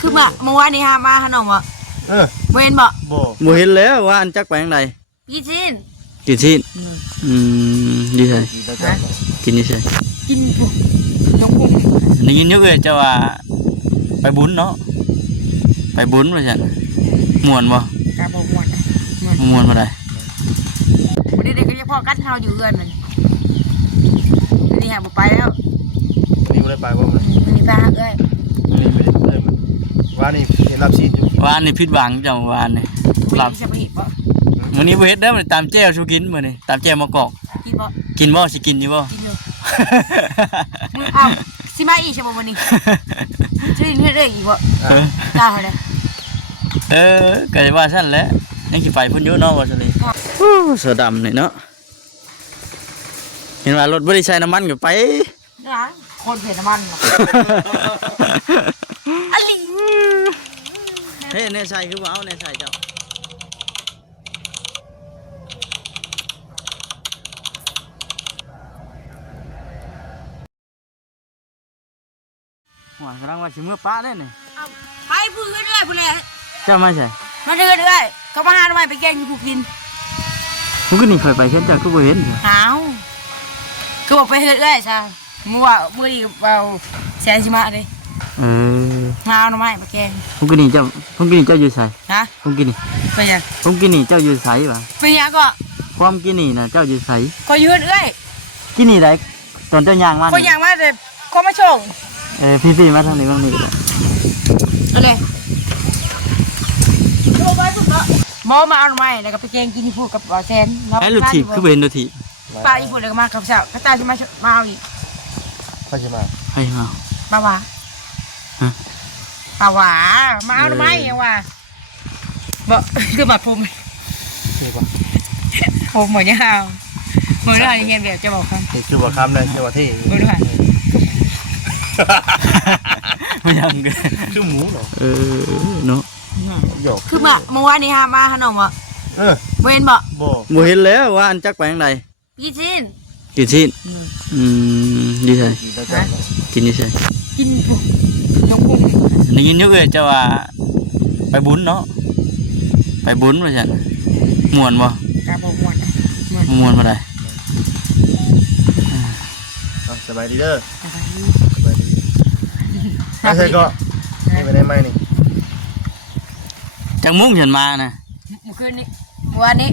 คือมาเมื่อวานนี้ฮะมาขนมอ่ะเวนบ่บ่เห็นแล้วว่าอันจักไปทางใดกินชิ้นกินชิ้นดีใช่กินดีใช่กินปุ๊บน้องกุ้งนี่ยินเยอะเลยเจ้าว่าไปบุญเนาะไปบุญมาจังม่วนบ่กาบม่วนม่วนมาได้วันนี้เด็กก็ยังพ่อกัดเท้าอยู่เอื้อนมันนี่ฮะบ่ไปแล้วนี่ไม่ได้ไปว่ามันนี่ไปเอ้ยนี่ไม่ได้เลยมันว่านี่เห็นรับซีนอยู่ว่านี่ผิดหวังจังว่านี่รับจะไปอีกบ่มื้อนี้บ่เฮ็ดเด้อมันตามแจ้วชูกินมื้อนี้ตามแจ้วมะกอกกินบ่สิกินอยู่บ่กินอยู่มึงเอาสิมาอีกใช่บ่วันนี้ชื่อเรื่อยๆอีกบ่จ้าเท่าใดก็ว่าซั่นแหละยังสิไปพุ่นอยู่เนาะว่าซั่นนี่เสือดำนี่เนาะเห็นว่ารถบ่ได้ใช้น้ำมันก็ไปนะคนเห็นน้ำมันอลิเฮ้ยแน่ใช่คือบ่เอาแน่ใช่เจ้าว่าแสดงว่าสิมื้อป้าเด้นี่ไปพูดเรื่อยๆพูดเลยเจ้ามาใช่มาเรื่อยๆเขามาหาทำไมไปแกงอยู่ภูกินผมก็นี่เคยไปเห็นจ้ะก็บ่เห็นหาวคือบอกไปเรื่อยๆใช่มั่วดีเอาแสนชิมะเลยหาวทำไมไปแกงผมก็นี่เจ้าอยู่ไสฮะผมกินนี่ไปยังผมกินนี่เจ้าอยู่ไสวะไปยังก็ความกินนี่นะเจ้าอยู่ไสก็ยืนเอ้ยกินนี่ได้ตอนเจ้าย่างมาก็ย่างมาแต่ก็มาชงพี่มาทางนี้บ้างนี่ก็ได้อะไรมอมาเอาไหมแล้วก็ไปแกงกินที่พูดกับแซนไอ้ลูกทีคือเป็นลูกทีปลาอีพูดแล้วก็มาขับเสาพระเจ้าจะมาเอาอีกเขาจะมาให้มาปลาหวาปลาหวามาเอาไหมยังว่าบ่คือบัดผมผมเหมือนยังเอาเหมือนอะไรเงี้ยแบบจะบอกคำนี่คือบอกคำเลยคือว่าที่เหมือนอะไรไม่ยังกันคือหมูเหรอเนาะคือมาเมื่อวานนี้ฮะมาขนมอ่ะเวนบ่บ่เห็นแล้วว่าอันจักไปทางใดกินชิ้นดีใช่กินดีใช่กินปุ๊บน้องกุ้งนี่ยินเยอะเลยเจ้าว่าไปบุญเนาะไปบุญมาจังม่วนบ่กาบม่วนม่วนมาได้สบายดีเด้อไม่ใช่ก็นี่ไปได้ไหมนี่จังมุ่งเห็นมานะเมื่อคืนนี้วันนี้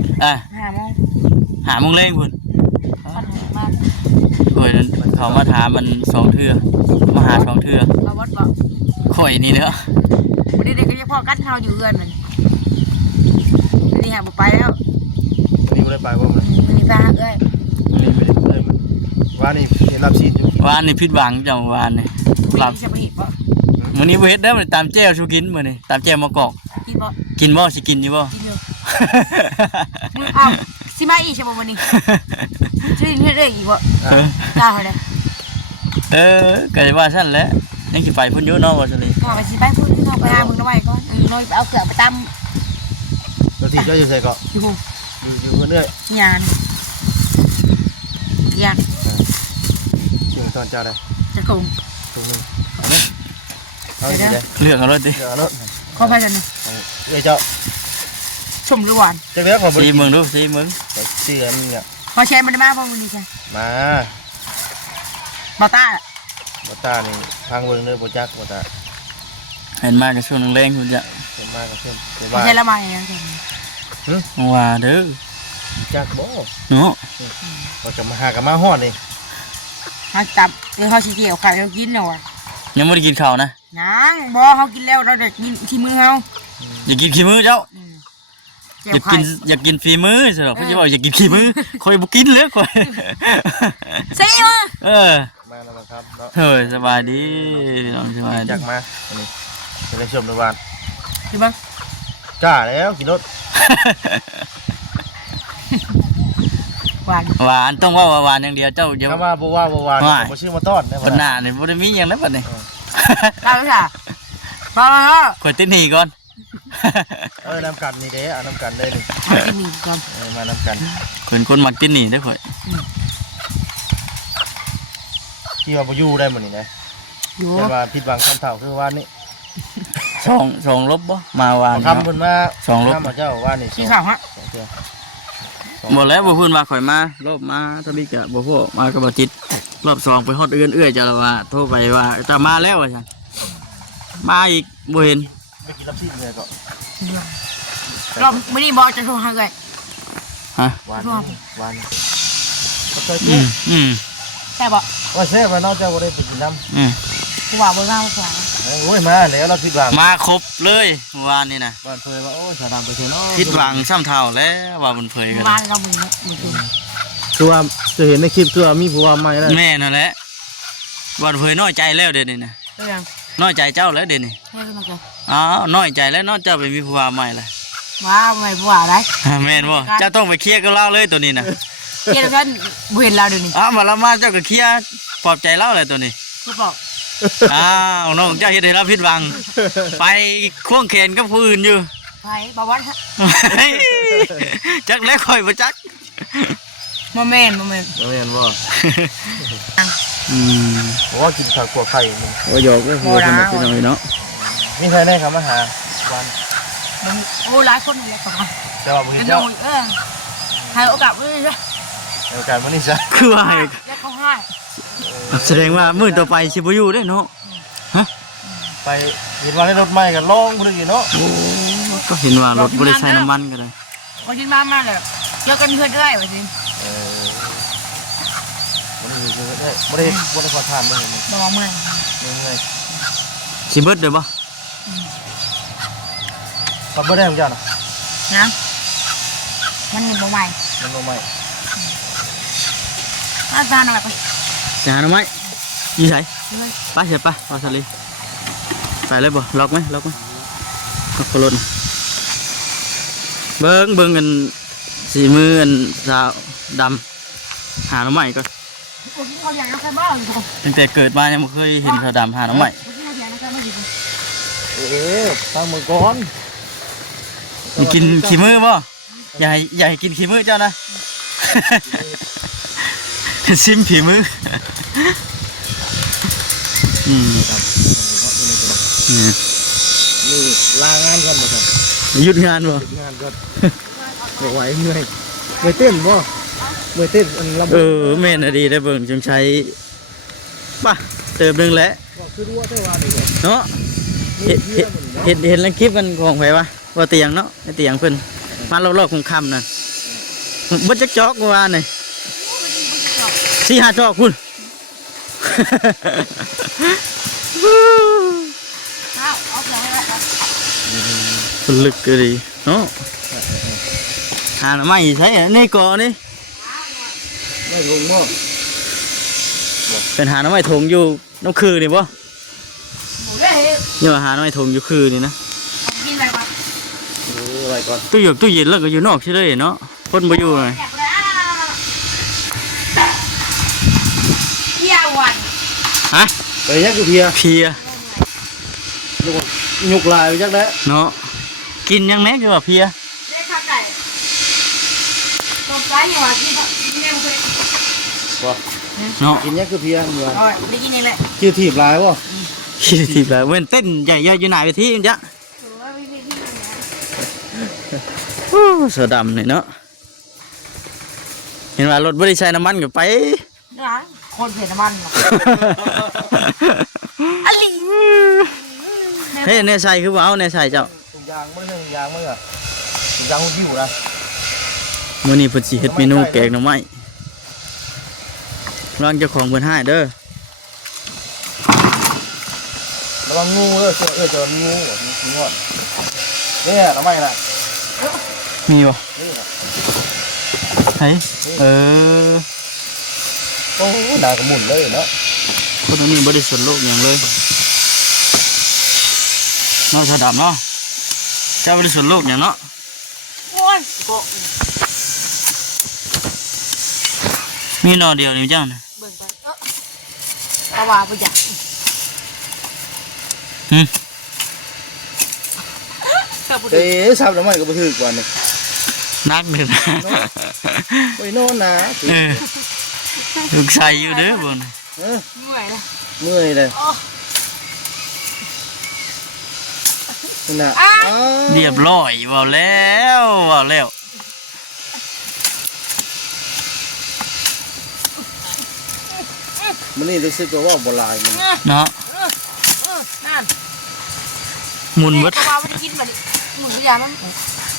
5 โมงเร่งคุณข่อยเขามาถามมัน2 เทื่อมาหา2 เทื่อมาวัดบ่ข่อยนี่เด้อวันนี้เด็กก็ยังพ่อกัดเท้าอยู่เอื้อนมันนี่ฮะบ่ไปแล้วนี่ไม่ได้ไปว่ามันนี่ไปเอ้ยนี่ไม่ได้เลยมันว่านี่เห็นรับซีนอยู่ว่านี่ผิดหวังจังว่านี่รับจะไปอีกบ่มื้อนี้บ่เฮ็ดเด้อมันตามแจ้วชูกินมื้อนี้ตามแจ้วมะกอกกินบ่สิกินอยู่บ่กินอยู่มึงเอาสิมาอีกใช่บ่วันนี้ชื่อเรื่อยๆอีกบ่จ้าเท่าใดก็ว่าซั่นแหละยังสิไปพุ่นอยู่เนาะว่าซั่นนี่ก็สิไปพุ่นเนาะไปหามึงน้อยก่อนน้อยไปเอาเกลือไปตำตัวที่เจ้าอยู่ใส่ก็อยู่เรื่อยยานชื่อตอนเจ้าได้จะคงตรงนี้เอาดิเลือกเอารถดิขอไปกันนี่เจ้าชมหรือหวานจังแล้วของซีมึงดูซีมึงซีอันนี้เนี่ยพอแชร์มันได้มาพอวันนี้ใช่มาบอต้านี่พังเวิร์งเลยโบจักบอต้าเห็นมากับช่วงแรงคุณจะเห็นมากับช่วงใช่ละมาอย่างเงี้ยว่าเด้อจักโบเนาะเราจะมาหากับมาฮอดนี่เขาจับเขาชี้เกี่ยวไข่เขากินหน่อยยังไม่ได้กินข้าวนะยังบ่เขากินแล้วเราจะกินขี้มือเขาอยากกินขี้มือเจ้าอยากกินฝีมือสิหรอเขาจะบอกอยากกินขี้มือคอยบุกินเลยคอยเสียมามาแล้วครับเฮ้ยสบายดีน้องสบายจักมาอันนี้จะได้ชมในวันคือบ้างจ้าแล้วกินรถหวานต้องว่าหวานอย่างเดียวเจ้าเดี๋ยวมาบัวหวานมาชื่อมาต้อนปัญหาเนี่ยบ่ได้มีอย่างนั้นปัญหาเอาค่ะมาขอติ้นหีก่อนน้ำกันนี่เด้น้ำกันได้ดิติ้นหีก่อนมาน้ำกันคนมักติ้นหีได้ข่อยที่ว่าอยู่ได้หมดนี่นะแต่ว่าผิดหวังคำเถ่าคือว่านี่ สองลบบ่มาวาน คำเพิ่นมา สองลบ คำมาเจ้าว่านี่ ที่ข่าวฮะ สองเทื่อ หมดแล้วบ่พูดว่าข่อยมาลบมาทบิกะบ่พอมากับบ่จิตรอบสองไปฮอดเอื้อยจะละว่าโทรไปว่าจะมาแล้วว่าซั่นมาอีกบ่เห็น ไม่กินรับซีนเลยก็ รอบมื้อนี้บอกจะโทรหาเลย ฮะ หวาน รวม หวานก็เคย อื กิน มอืม ใช่บอก ว่าเซ่บนอกจากบ่ได้ไปกินน้ำ อืม กูว่าบ่มาบ่ว่า โอ้ยมาแล้วเราผิดหวัง มาครบเลยเมื่อวานนี่นะ บ้านเคยว่าโอ้ยสาดำไปเถอะเนาะ ผิดหวังซ้ำเท่าแล้วว่ามันเผยกัน มาเรามึงมึงกิน คือว่าจะเห็นในคลิปคือว่ามีผัวใหม่แล้ว แม่นั่นแหละว่าเผยน้อยใจแล้วเดี๋ยวนี้นะ เรื่อง น้อยใจเจ้าแล้วเดี๋ยวนี้ ให้ขึ้นมาเกิน อ้าวน้อยใจแล้วน้อยเจ้าไปมีผัวใหม่เลย ว้าวไม่บ่ว่าอะไร แม่นบ่เจ้าต้องไปเคลียร์กับเราเลยตัวนี้นะ เกี่ยวกันบ่เห็นเราเดี๋ยวนี้ อ้าวมาละมาเจ้าก็เคลียร์ปลอบใจเราเลยตัวนี้ กูบอก อ้าวน้องเจ้าเฮ็ดให้เราผิดหวัง ไปควงแขนกับผู้อื่นอยู่ ไปบ่วัดฮะ จักแล้วค่อยบ่จัก บ่แม่นบ่แม่น เราเห็นว่า อืม ผมว่ากินข้าวขัวไข่มัน โอ้ยอกก็คือคนแบบพี่น้อยเนาะ มีใครได้คำมาหาวัน มึงโอ้หลายคนเลยก็มา แต่ว่าบ่ อั เห็ น น นู้ เจ้าน ให้โอกาสเลยจ้ะ ในโอกาสวันนี้ซะ คือว่าให้ แล้วเขาให้ แสดงว่ามื้อต่อไปสิบ่อยู่เด้เนาะ ไปเห็นว่าในรถใหม่กันลองบ่ได้กินเนาะ โอ้ก็เห็นว่ารถบ่ได้ใช้น้ำมันก็ได้ วันที่มาเลยเจอกันเพื่อนด้วยวันนี้ บ่ได้บ่ได้ขอทานบ่เห็น บอกมึง เงย สิเบิดเด้อบ่ ก็บ่ได้ของเจ้านะ นะมันมีบ่ใหม่ มันบ่ใหม่ อาจารย์อะไรไป จะหาหน่อไม้อยู่ไส เลย ไปเสียไปวาซาลีไปเลยบ่ล็อกไหมล็อกรถเบิ่งกันสีมืออันสาวดำหาหน่อไม้ก่อน เขาอยากเอาใครบ้าง ตั้งแต่เกิดมายังไม่เคยเห็นสาวดำหาหน่อไม้ ตั้งมือก่อน มีกินขี้มือบ่อย่าให้กินขี้มือเจ้านะ ซิมขี้มืออืม นี่ลางานก่อนบ่ครับ หยุดงานบ่ งานก่อนบ่ไหวเมื่อยเต้นบ่เมื่อยเต้นอันลำ แม่นอะดีได้เบิ่งจงใช้ป่ะเติมหนึงแหละ คือรู้ว่าได้ว่านี่ เนาะเห็นแล้วคลิปกันของไผวะว่าเตียงเนาะไอ้เตียงเพิ่นมารอบๆค่ำๆนั่นบ่จักจอกว่านี่4-5จอกพุ่น เอาไปให้แล้ว คนลึกก็ดีเนาะหาหน่อไม้ใช่นี่ก่อนี่ ไม่ลงบ่ เป็นหาหน่อไม้ถงอยู่น้ำคือนี่บ่ หมูเลย นี่ว่าหาหน่อไม้ถงอยู่คือนี่นะ กินอะไรก่อน อะไรก่อน ตู้เย็นแล้วก็อยู่นอกใช่เลยเนาะคนบ่อยู่เลย เที่ยววัน ฮะ ไปยักษ์เพีย เพีย ยุกลายไปยักษ์แล้ว เนาะกินยังแน่คือว่าเพีย ได้ทำไหนลงซ้ายอย่างว่ากินกินเนี่ยมันเคย บ่ เนาะ กินยักษ์เพียเหมือน ได้กินเองแหละ ชื่อถีบลายบ่ คิดทีแบบเว้นเต้นใหญ่ๆอยู่ไหนไปที่มันจะโอ้เสือดำนี่เนาะเห็นว่ารถบ่ได้ใช้น้ำมันก็ไป นะคนเผ็ดน้ำมันหรออลิ เฮ้ยในใส่คือว่าเอาในใส่เจ้า ถุงยางมื้อนึงยางมื้ออ่ะถุงยางหุ่นหิวนะ มื้อนี้เพิ่นสิเฮ็ดเมนูแกงหน่อไม้รองเจ้าของเพิ่นให้เด้อ ระวังงูเด้อเจองูมีงวดเนี่ยทำไมล่ะ มีบ่ นี่น่ะ เฮ้ยอ โอ้ด่าก็หมุนเลยเนาะ คนนี้บ่ได้สนโลกหยังเลยเนาะชาดำเนาะเจ้าบ่ได้สนโลกหยังเนาะ โอ้ยโก มีหนอเดียวนี่เจ้าน่ะ เบิ่งไปตะวาไปจ้ะ หึ เอ๊ะซับแล้วมันก็บ่ถึกกว่านี่ นักเด้อนะ โอ้ยโน่นนะ ลูกใส่อยู่เด้อบ่น่ะ เมื่อยเลย เมื่อยเลย โอ้ นี่น่ะ เรียบร้อยเว้าแล้วเว้าแล้ว มันนี่รู้สึกว่าบ่ลายมัน เนาะ นั่น หมุนเบิด เพราะว่าไม่ได้กินมันหมุนยามัน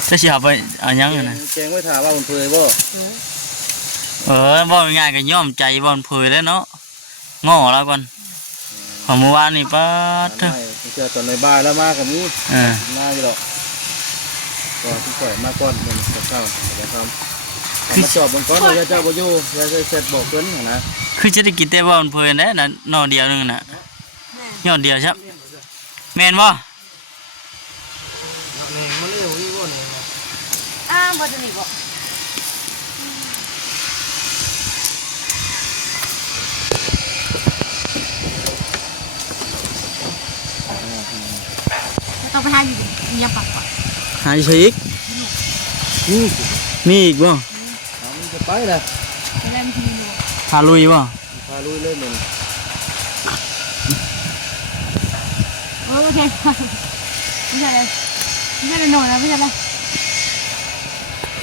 จะสิเอาไปเอาหยังอะนะ แกงไว้ถามว่ามันเผยบ่ บ่ง่ายๆก็ย่อมใจบ่อนเผยแล้วเนาะง้อแล้วก่อนพอเมื่อวานนี่ป้าดเถอะ เจอตอนในบ้านแล้วมากับนี้ เ มาอยู่ดอกก็ที่ปล่อยมาก่อนมันจะเข้าจะทำมาจอบบนก้อนเราจะเจ้าบ่อยู่จะเสร็จบอกเพิ่นนะ คือจะได้กินแต่บ่อนเผยแน่น่ะหน่อเดียวนึงน่ะยอดเดียวใช่แม่นบ่ มันเร็วอีกบ่เนี่ย บ่จะหนีบ่ต้องไปหาอยู่เงียบปากก่อน หาอีก นี่ มีอีกบ่ มันจะไปเลย ไม่ได้ไม่ทีอยู่ พาลุยบ่ พาลุยเลยมัน โอเคไม่ใช่เลยไม่ใช่เลยหน่อยนะไม่ใช่เลย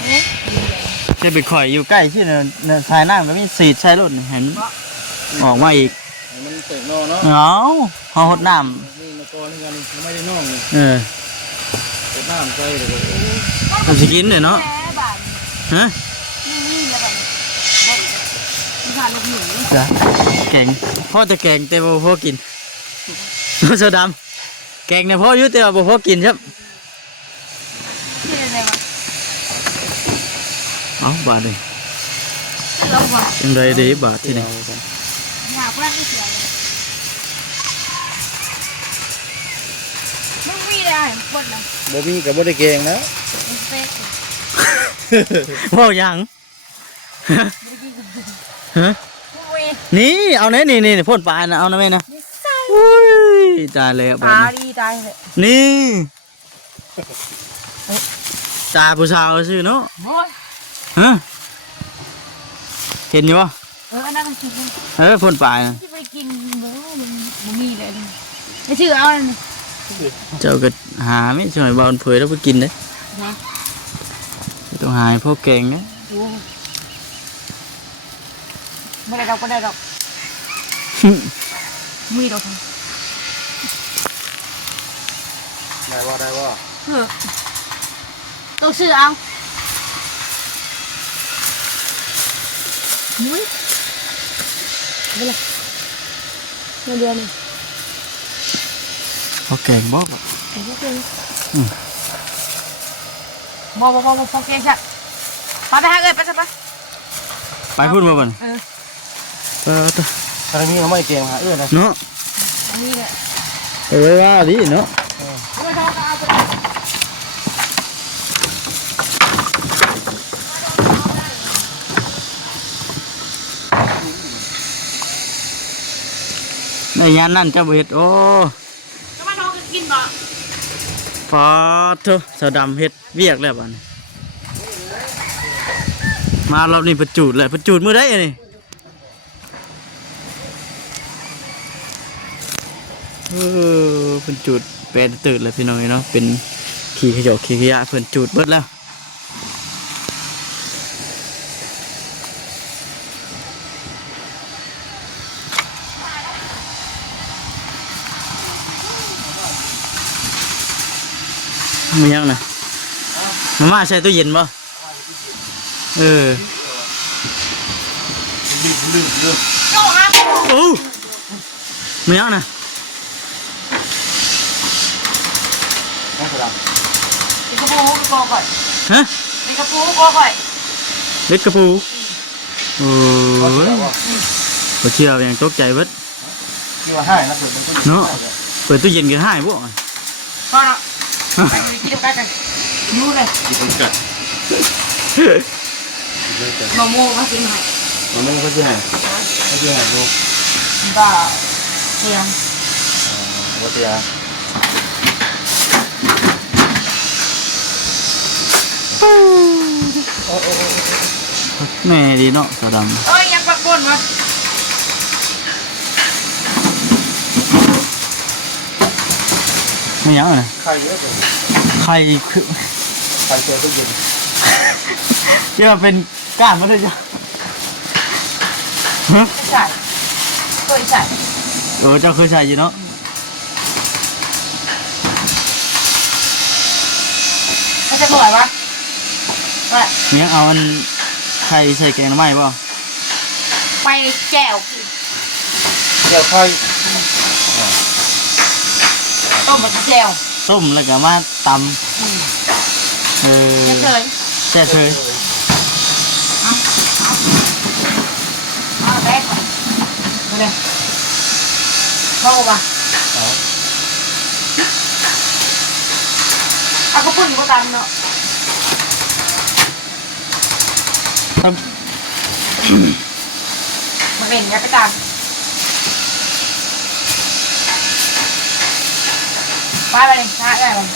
เอ๊ะ จะไปข่อยอยู่ใกล้ที่น่ะสายน้ำก็มีสีดใช้รถนี่เห็นออกมาอีก มันเตะนอเนาะ เอาเฮาหดน้ นี่มาก่อนนี่กันไม่ได้น้องนี่ ำ เตะน้ำใส่เลย ทำสิกินเลยเนาะ แม่บาท ฮะ นี่แล้วแบบมีผ่านลูกหนู จ้ะแกงพ่อจะแกงแต่บ่พ่อกินโซดำแกงเนี่ยพ่ออยู่แต่ว่าบ่พ่อกินครับ ที่อะไรวะ เอาบาทเลย เราบอก ยังไงดีบาทที่นี่ อยากรักที่เสียเลยไม่มีเลยคนละ บ่มีกับบ่ได้แกงนะ เป๊ะ พ่อยังฮะ อุ้ย นี่เอาไหนนี่พ่นปลานะเอานะแม่นะอุ้ยตายเลยบา ตา ท ดีตายเลย นี่ตาผู้สาวชื่อเนาะ โอ้ย ฮะเห็นอยู่ป่ะ นั่งกิน พ่นปลานะ ที่ไปกินมันมีเลยไม่ชื่อเอาเลย เจ้าก็หาไม่ช่วยบอลเผยแล้วไปกินเลย นะ ต้องหาพวกแกงนะ ไม่ได้ดอกไม่ได้ดอกมีดอก ได้ว่าได้ว่า ต้องซื้อเอามุ้ยเดี๋ยวเดี๋ยวนี่ พวกแกงบอก บ่โอเคใช่ไปหาเอ้ยไปซะไป ไปพูดมาบ่นตัว ตอนนี้เราไม่แกงหานะ เนาะ นี่แหละ ไปไว้ว่าดิเนาะ ไม่ต้องเอาไป ในยานนั่นเจ้าเห็ดโอ้ จะมาทองกินบ่ ฟาดเถอะสาวดำเห็ดเวียกแล้วบ้านมารอบนี้ประจูดเลยประจูดมือได้นี่เป็นจูดเป็นตื่นเลยพี่น้อยเนาะเป็นขี่ขยกขี่ขยะเพิ่นจูดเบิดแล้วมันยังนะมาม่าใส่ตู้เย็นป่ะลืม โจ้ฮะ โอ้มันยังนะ น้องกระดัง นี่กระปูกอก่อย ฮะ นี่กระปูกอก่อย เล็ดกระปูโอ้ ก็ ย เชื่อว่า บ่เชื่อยังตกใจเบิด ที่ว่าให้นะเปิดมันก็ เนาะเปิดตู้เย็นกันให้พวก พอแล้วไปกินกันกันยูเลย มันกัด มะม่วงมากินให้ มันไม่เขาจะให้เขาจะให้ลูก บ้าเสียง ว่าจะ แม่ดีเนาะสาวด เอ้ยยังปักบนวะ ไม่ยังเลย ไข่เยอะเลย ไข่คือ ไข่เจอตู้เย็น เยอะเป็นก้านมาเลยจ้ะฮะ ใส่เคยใส่ เจ้าเคยใส่อยู่เนาะ ไม่ใช่บ่อยวะว่า มียังเอาอันไข่ใส่แกงน้ำไหม้เปล่า ไปแก้ว เจียวไข่ ต้มแบบแก้ว ต้มแล้วก็มาตำไม่เคย แช่เฉย เอาแป๊กมาเลยเข้าป่ะเอากระปุกก็ตามเนาะ ครับ มาเล่นกันไปตามไปไปเลยช้าได้เลย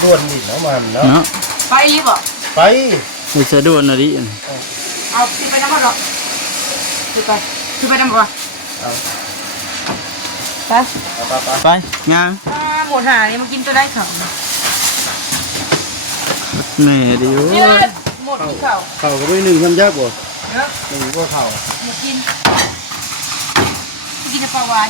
ด่วนดิเนาะมันเนาะ เนาะ ไปรีบอ่ะ ไป มีเสือด่วนนะดิ เอาที่ไปน้ำมันหรอที่ไปน้ำมัน เอา ไป ไปงาน หมดหานี่มากินตัวได้เขา แม่ดิโอ นี่เลยหมดที่เขา เข่าก็ไม่หนึ่งทำยากกว่า เนาะ หนึ่งก็เข่า มากินแต่ปลาวาน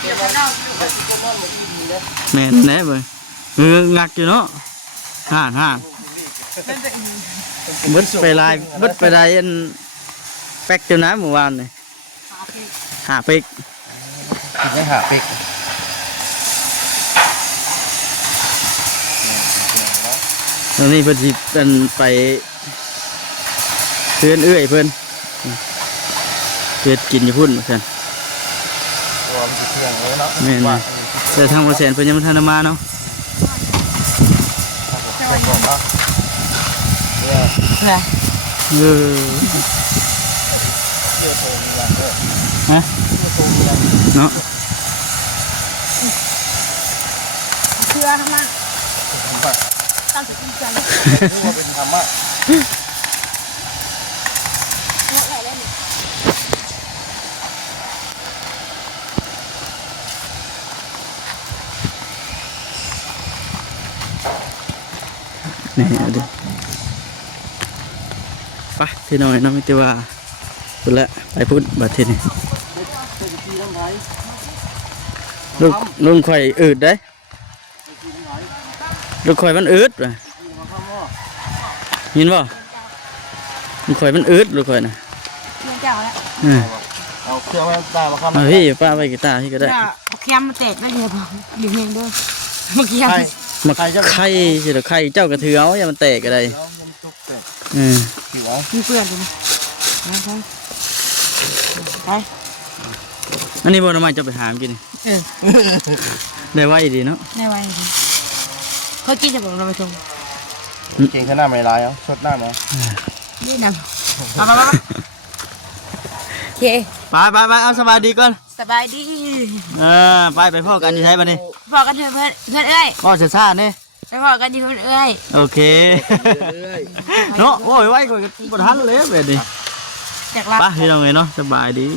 เดี๋ยวมันเน่าอยู่ไปกินมันหมดอิ่มเลย แม่แน่เว้ยงักอยู่เนาะห่างบึดไปลายบึดไปลายอันแป๊กอยู่นะเมื่อวานนี่หาเป็ก ยังหาเป็ก ตอนนี้เพิ่นสิเป็นไปเพื่อนเอื้อยเพิ่นเพื่อนกินอยู่พุ่นเหมือนกัน รวมเที่ยงเลยเนาะ แม่นแต่ทางบ่แสนเพิ่นยังบ่ทันได้มาเนาะ จะบอกเนาะเนี่ย เออ เที่ยวโตมีอย่างด้วย ฮะ เที่ยวโตมีอย่าง เนาะ เชื่อทั้งนั้นตั้งแต่กินกัน รู้ว่าเป็นธรรมะ นี่เอาดิไปพี่น้อยเนาะไม่ติว่าพุ่นละไปพุ่นบัดทีนี้ลุงข่อยอืดได้ลุงข่อยมันอืดว่ะยินบ่ลุงข่อยมันอืดลุงข่อยน่ะ เรื่องเจ้าแล้ว เอาเครื่องมาตามาคำ เอาพี่ป้าไปกีตาร์พี่ก็ได้ เอาเคียมมาแตกได้เลยป่ะหรือเฮงด้วยเมื่อกี้ ไข่ มาไข่สิเดี๋ยวไข่เจ้ากระเทือเอาอย่ามันแตกก็ได้ แล้วมันจุกเตะ อืม ผิวเอา มีเพื่อนอยู่นะไป อันนี้บ่ทำไมจะไปหามกิน ได้ไว้ดีเนาะ ในวัยนี้เขากินจะบอกเราไปชม เก่งขนาดไม่ร้ายเอาชดหน้ามา นี่นำไปโอเค ไปเอาสบายดีก่อน สบายดี ไปพ่อกันอยู่ใช้บัดนี้ พอกันเถอะเพื่อนเอ้ย พ่อช้าๆนี่ ไปพอกันอยู่เพื่อนเอ้ย โอเคเนาะโอ้ยไว้ก่อนบ่ทันเลยเบ็ดนี่ จากลา ไปพี่น้องเอ้ยเนาะสบายดี